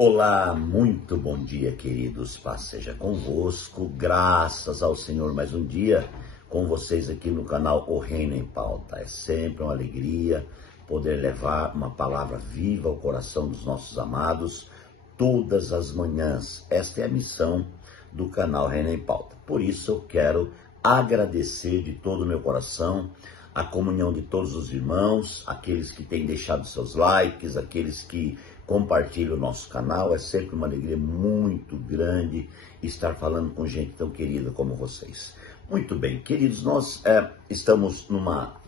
Olá, muito bom dia, queridos. Paz seja convosco, graças ao Senhor, mais um dia com vocês aqui no canal O Reino em Pauta. É sempre uma alegria poder levar uma palavra viva ao coração dos nossos amados todas as manhãs. Esta é a missão do canal Reino em Pauta. Por isso eu quero agradecer de todo o meu coração a comunhão de todos os irmãos, aqueles que têm deixado seus likes, aqueles que compartilham o nosso canal. É sempre uma alegria muito grande estar falando com gente tão querida como vocês. Muito bem, queridos, nós estamos numa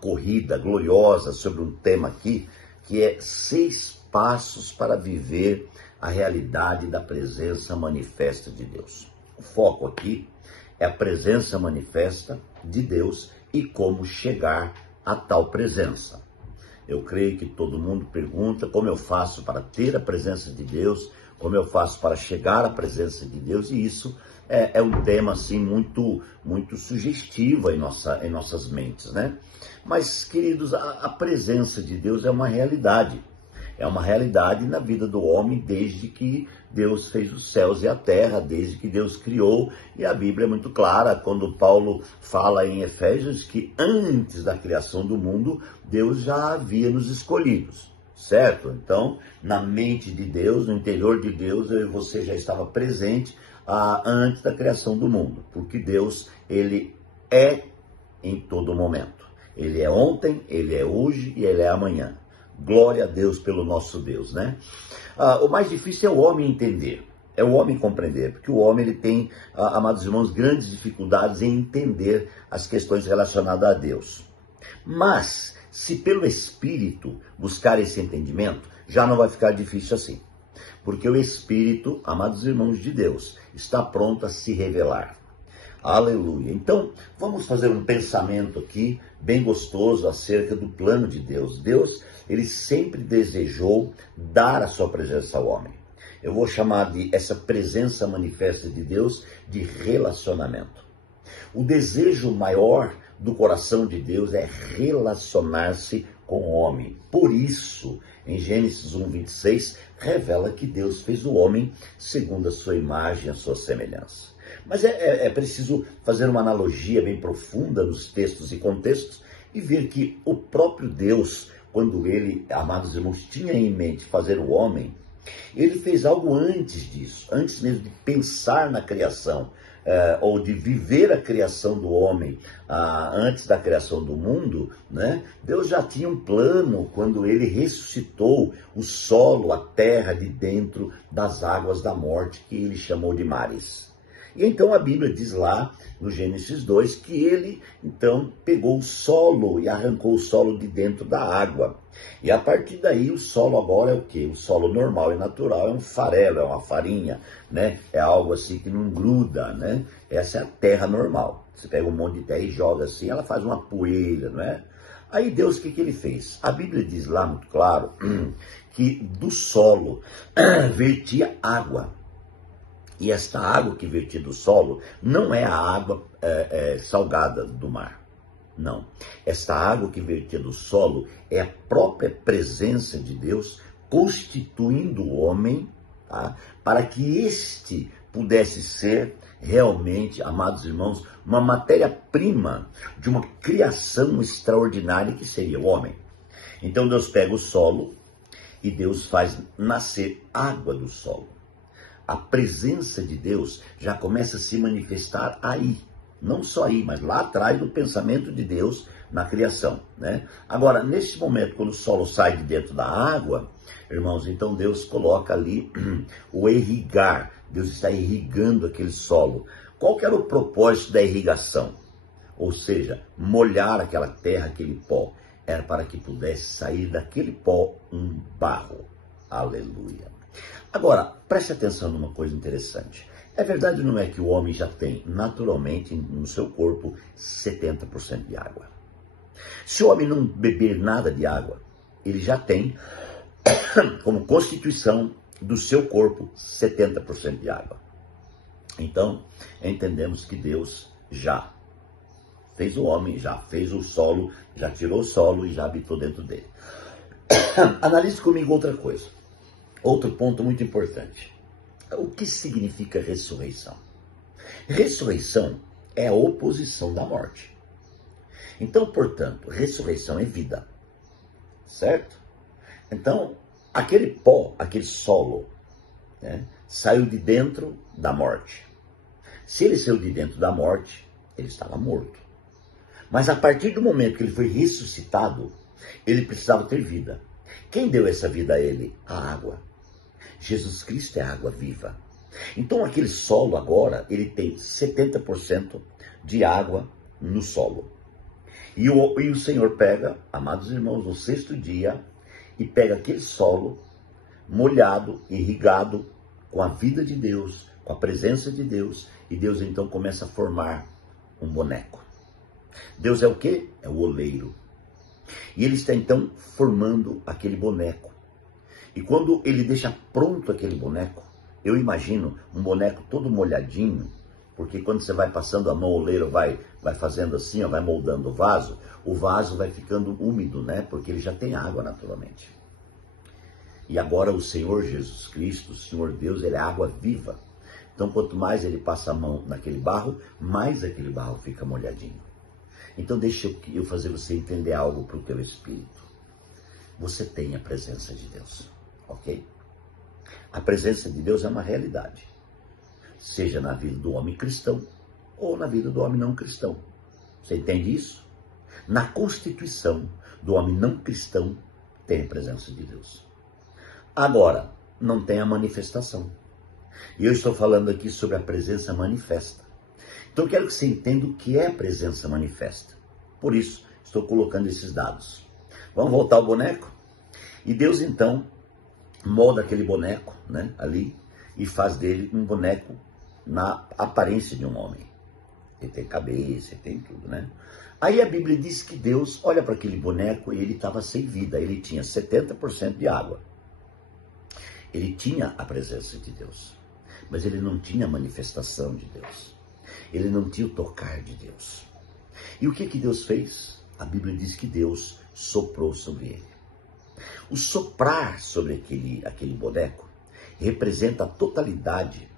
corrida gloriosa sobre um tema aqui, que é 6 passos para viver a realidade da presença manifesta de Deus. O foco aqui é a presença manifesta de Deus e como chegar a tal presença. Eu creio que todo mundo pergunta como eu faço para ter a presença de Deus, como eu faço para chegar à presença de Deus, e isso é um tema assim muito sugestivo em nossas mentes, né? Mas, queridos, a presença de Deus é uma realidade. É uma realidade na vida do homem desde que Deus fez os céus e a terra, desde que Deus criou. E a Bíblia é muito clara quando Paulo fala em Efésios que antes da criação do mundo, Deus já havia nos escolhidos, certo? Então, na mente de Deus, no interior de Deus, eu e você já estava presente antes da criação do mundo, porque Deus, ele é em todo momento. Ele é ontem, ele é hoje e ele é amanhã. Glória a Deus pelo nosso Deus, né? O mais difícil é o homem entender, é o homem compreender, porque o homem ele tem, amados irmãos, grandes dificuldades em entender as questões relacionadas a Deus. Mas, se pelo Espírito buscar esse entendimento, já não vai ficar difícil assim. Porque o Espírito, amados irmãos de Deus, está pronto a se revelar. Aleluia. Então, vamos fazer um pensamento aqui bem gostoso acerca do plano de Deus. Deus, ele sempre desejou dar a sua presença ao homem. Eu vou chamar essa presença manifesta de Deus de relacionamento. O desejo maior do coração de Deus é relacionar-se com o homem. Por isso, em Gênesis 1:26, revela que Deus fez o homem segundo a sua imagem e a sua semelhança. Mas é preciso fazer uma analogia bem profunda nos textos e contextos e ver que o próprio Deus, quando ele, amados irmãos, tinha em mente fazer o homem, ele fez algo antes disso, antes mesmo de pensar na criação, ou de viver a criação do homem, antes da criação do mundo, né? Deus já tinha um plano quando ele ressuscitou o solo, a terra de dentro das águas da morte, que ele chamou de mares. E então a Bíblia diz lá, no Gênesis 2, que ele, então, pegou o solo e arrancou o solo de dentro da água. E a partir daí, o solo agora é o quê? O solo normal e natural é um farelo, é uma farinha, né? É algo assim que não gruda, né? Essa é a terra normal. Você pega um monte de terra e joga assim, ela faz uma poeira, não é? Aí Deus, o que ele fez? A Bíblia diz lá, muito claro, que do solo vertia água. E esta água que vertia do solo não é a água salgada do mar. Não. Esta água que vertia do solo é a própria presença de Deus constituindo o homem, tá? Para que este pudesse ser realmente, amados irmãos, uma matéria-prima de uma criação extraordinária que seria o homem. Então Deus pega o solo e Deus faz nascer água do solo. A presença de Deus já começa a se manifestar aí. Não só aí, mas lá atrás do pensamento de Deus na criação, né? Agora, nesse momento, quando o solo sai de dentro da água, irmãos, então Deus coloca ali o irrigar. Deus está irrigando aquele solo. Qual que era o propósito da irrigação? Ou seja, molhar aquela terra, aquele pó. Era para que pudesse sair daquele pó um barro. Aleluia. Agora, preste atenção numa coisa interessante. É verdade, não é que o homem já tem naturalmente no seu corpo 70% de água. Se o homem não beber nada de água, ele já tem como constituição do seu corpo 70% de água. Então, entendemos que Deus já fez o homem, já fez o solo, já tirou o solo e já habitou dentro dele. Analise comigo outra coisa. Outro ponto muito importante. O que significa ressurreição? Ressurreição é a oposição da morte. Então, portanto, ressurreição é vida, certo? Então, aquele pó, aquele solo, né, saiu de dentro da morte. Se ele saiu de dentro da morte, ele estava morto. Mas a partir do momento que ele foi ressuscitado, ele precisava ter vida. Quem deu essa vida a ele? A água. Jesus Cristo é a água viva. Então aquele solo agora, ele tem 70% de água no solo. E o Senhor pega, amados irmãos, no sexto dia, e pega aquele solo molhado, irrigado, com a vida de Deus, com a presença de Deus, e Deus então começa a formar um boneco. Deus é o quê? É o oleiro. E ele está então formando aquele boneco. E quando ele deixa pronto aquele boneco, eu imagino um boneco todo molhadinho, porque quando você vai passando a mão, o oleiro vai fazendo assim, ó, vai moldando o vaso vai ficando úmido, né? Porque ele já tem água naturalmente. E agora o Senhor Jesus Cristo, o Senhor Deus, ele é água viva. Então quanto mais ele passa a mão naquele barro, mais aquele barro fica molhadinho. Então deixa eu fazer você entender algo para o teu espírito. Você tem a presença de Deus, ok? A presença de Deus é uma realidade, seja na vida do homem cristão ou na vida do homem não cristão. Você entende isso? Na constituição do homem não cristão tem a presença de Deus. Agora, não tem a manifestação. E eu estou falando aqui sobre a presença manifesta. Então eu quero que você entenda o que é a presença manifesta. Por isso, estou colocando esses dados. Vamos voltar ao boneco? E Deus então molda aquele boneco, né, ali, e faz dele um boneco na aparência de um homem. Ele tem cabeça, ele tem tudo, né? Aí a Bíblia diz que Deus olha para aquele boneco e ele estava sem vida. Ele tinha 70% de água. Ele tinha a presença de Deus, mas ele não tinha a manifestação de Deus. Ele não tinha o tocar de Deus. E o que Deus fez? A Bíblia diz que Deus soprou sobre ele. O soprar sobre aquele boneco representa a totalidade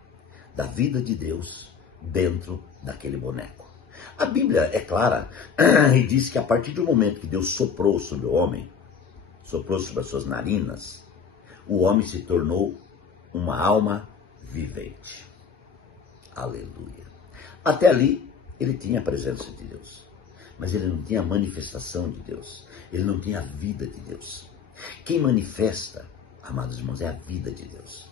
da vida de Deus dentro daquele boneco. A Bíblia é clara e diz que a partir do momento que Deus soprou sobre o homem, soprou sobre as suas narinas, o homem se tornou uma alma vivente. Aleluia. Até ali, ele tinha a presença de Deus, mas ele não tinha a manifestação de Deus, ele não tinha a vida de Deus. Quem manifesta, amados irmãos, é a vida de Deus.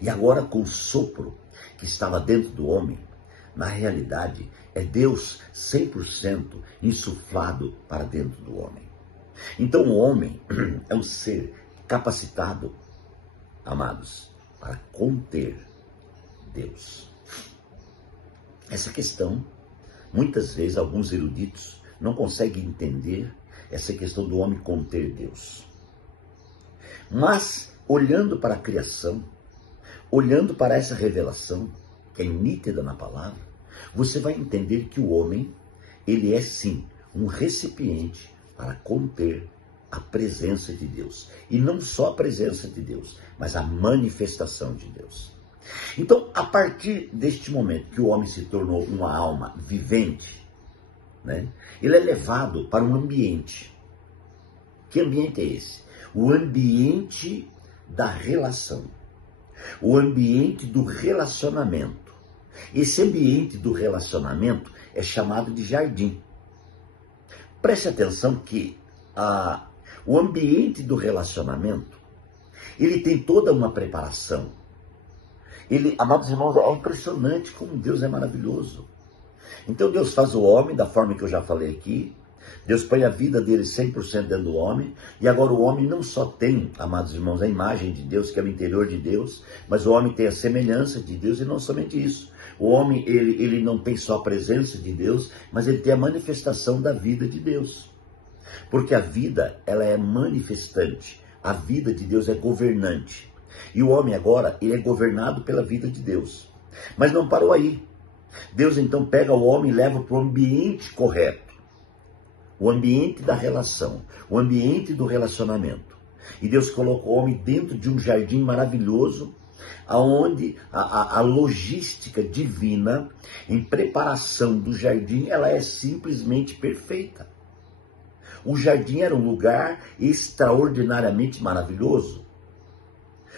E agora com o sopro que estava dentro do homem, na realidade é Deus 100% insuflado para dentro do homem. Então o homem é um ser capacitado, amados, para conter Deus. Essa questão, muitas vezes alguns eruditos não conseguem entender essa questão do homem conter Deus. Mas, olhando para a criação, olhando para essa revelação, que é nítida na palavra, você vai entender que o homem, ele é sim um recipiente para conter a presença de Deus. E não só a presença de Deus, mas a manifestação de Deus. Então, a partir deste momento que o homem se tornou uma alma vivente, né, ele é levado para um ambiente. Que ambiente é esse? O ambiente da relação. O ambiente do relacionamento. Esse ambiente do relacionamento é chamado de jardim. Preste atenção que o ambiente do relacionamento, ele tem toda uma preparação. Amados irmãos, é impressionante como Deus é maravilhoso. Então Deus faz o homem da forma que eu já falei aqui. Deus põe a vida dele 100% dentro do homem. E agora o homem não só tem, amados irmãos, a imagem de Deus, que é o interior de Deus, mas o homem tem a semelhança de Deus e não somente isso. O homem, ele não tem só a presença de Deus, mas ele tem a manifestação da vida de Deus. Porque a vida, ela é manifestante. A vida de Deus é governante. E o homem agora, ele é governado pela vida de Deus. Mas não parou aí. Deus então pega o homem e leva para o ambiente correto. O ambiente da relação. O ambiente do relacionamento. E Deus colocou o homem dentro de um jardim maravilhoso, aonde a logística divina em preparação do jardim, ela é simplesmente perfeita. O jardim era um lugar extraordinariamente maravilhoso.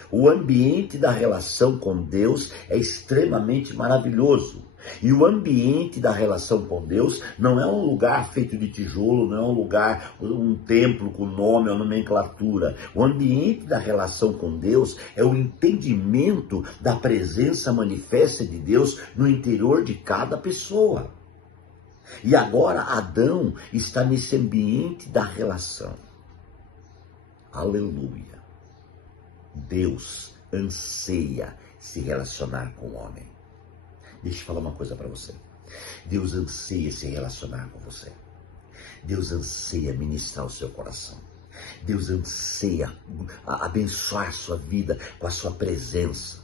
O ambiente da relação com Deus é extremamente maravilhoso. E o ambiente da relação com Deus não é um lugar feito de tijolo, não é um lugar, um templo com nome ou nomenclatura. O ambiente da relação com Deus é o entendimento da presença manifesta de Deus no interior de cada pessoa. E agora Adão está nesse ambiente da relação. Aleluia. Deus anseia se relacionar com o homem. Deixa eu falar uma coisa para você. Deus anseia se relacionar com você. Deus anseia ministrar o seu coração. Deus anseia abençoar sua vida com a sua presença.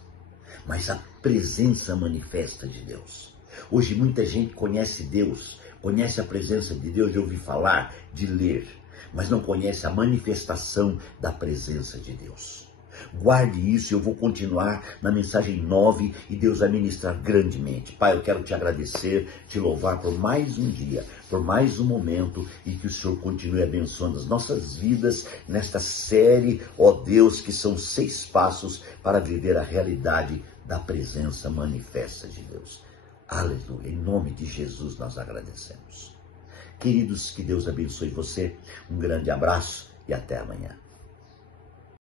Mas a presença manifesta de Deus. Hoje muita gente conhece Deus, conhece a presença de Deus de ouvir falar, de ler, mas não conhece a manifestação da presença de Deus. Guarde isso, eu vou continuar na mensagem 9 e Deus vai ministrar grandemente. Pai, eu quero te agradecer, te louvar por mais um dia, por mais um momento e que o Senhor continue abençoando as nossas vidas nesta série, ó Deus, que são 6 passos para viver a realidade da presença manifesta de Deus. Aleluia, em nome de Jesus nós agradecemos. Queridos, que Deus abençoe você, um grande abraço e até amanhã.